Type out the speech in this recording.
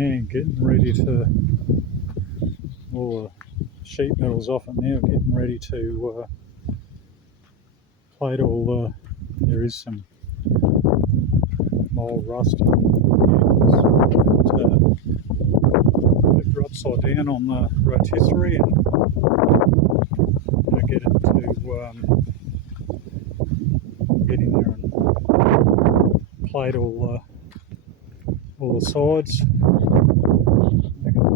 Yeah, getting ready to, all the sheet metal's off it now, getting ready to plate all the, there is some mold rust in the angles, but flip her upside down on the rotisserie and get it to get in there and plate all the sides.